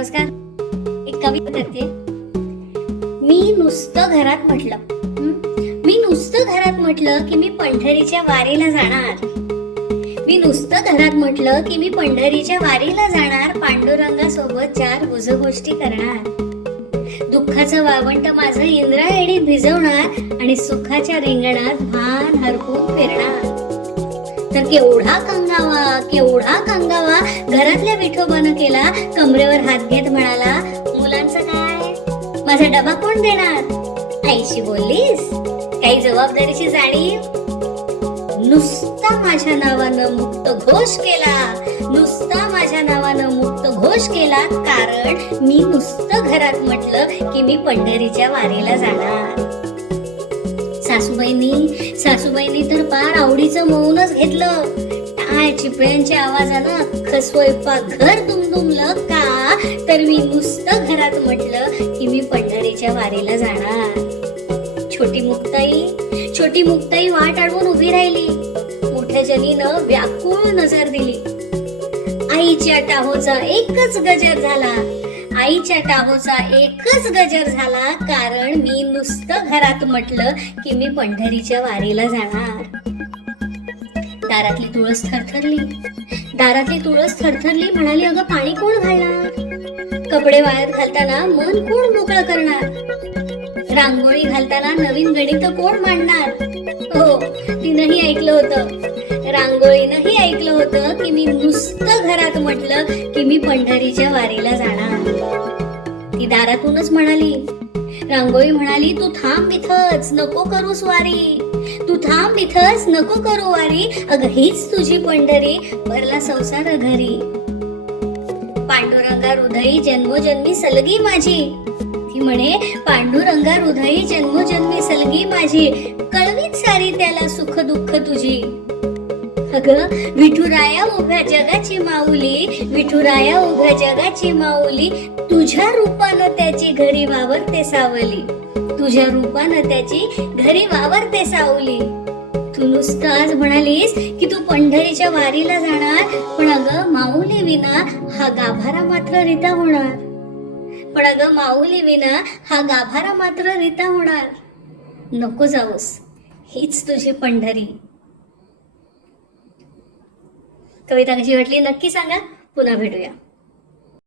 नमस्कार. एक कविता करते मी नुसतं घरात म्हटलं. मी नुसतं घरात म्हटलं की मी पंढरीच्या वारीला जाणार. मी नुसतं घरात म्हटलं की मी पंढरीच्या वारीला जाणार पांडुरंगासोबत चार बुज गोष्टी करणार. दुःखाचं वावंट माझं इंद्रायणीत भिजवणार आणि सुखाच्या रिंगणात भान हरपून फिरणार. तर केवढा कंगावा केवढा कंगावा. घरातल्या विठोबानं केला कमरेवर हात घेत म्हणाला मुलांचं काय? माझा डबा कोण देणार? आईशी बोललीस? काही जबाबदारीची जाणीव? नुसता माझ्या नावानं मुक्त घोष केला. नुसता माझ्या नावानं मुक्त घोष केला. कारण मी नुसतं घरात म्हटलं की मी पंढरीच्या वारीला जाणार. सासूबाईंनी सासूबाईंनी तर फार आवडीचं मौनच घेतलं. टाळ चिपळ्यांच्या आवाजानं अख्खं स्वयंपाक घर दुमदुमलं का? तर मी नुसतं घरात म्हटलं की मी पंढरीच्या वारीला जाणार. छोटी मुक्ताई छोटी मुक्ताई वाट अडवून उभी राहिली. मोठ्या जनीनं व्याकुळ नजर दिली. आईच्या टाहोचा एकच गजर झाला. आईच्या टाहोचा एकच गजर झाला कारण मी नुसतं घरात म्हटलं की मी पंढरीच्या वारीला जाणार. दारातली तुळस थरथरली. दारातली तुळस थरथरली म्हणाली अगं पाणी कोण घालणार? कपडे वाळत घालताना मन कोण मोकळं करणार? रांगोळी घालताना नवीन गणित कोण मांडणार? हो तिनंही ऐकलं होतं. रांगोळीनंही ऐकलं होतं की मी नुसतं घरात म्हटलं की मी पंढरीच्या वारीला जाणार. ती दारातूनच म्हणाली रांगोळी म्हणाली तू थांब इथंच नको करू स्वारी. तू थांब इथंच नको करू वारी. अग हीच तुझी पंढरी भरला संसार घरी. पांडुरंगा हृदयी जन्मोजन्मी सलगी माझी. ती म्हणे पांडुरंगा हृदयी जन्मोजन्मी सलगी माझी. कळवीत सारी त्याला सुख दुःख तुझी. अगं विठुराया उभ्या जगाची माऊली विठुराया उभ्या जगाची माऊली तुझ्या रूपानं त्याची घरी वावरते सावली तुझ्या रूपानं त्याची घरी वावरते सावली तू नुसतं आज म्हणालीस की तू पंढरीच्या वारीला जाणार पण अगं माऊली विना हा गाभारा मात्र रिता होणार. पण अगं माऊली विना हा गाभारा मात्र रिता होणार. नको जाऊस हीच तुझी पंढरी. कविता कशी वाटली नक्की सांगा. पुन्हा भेटूया.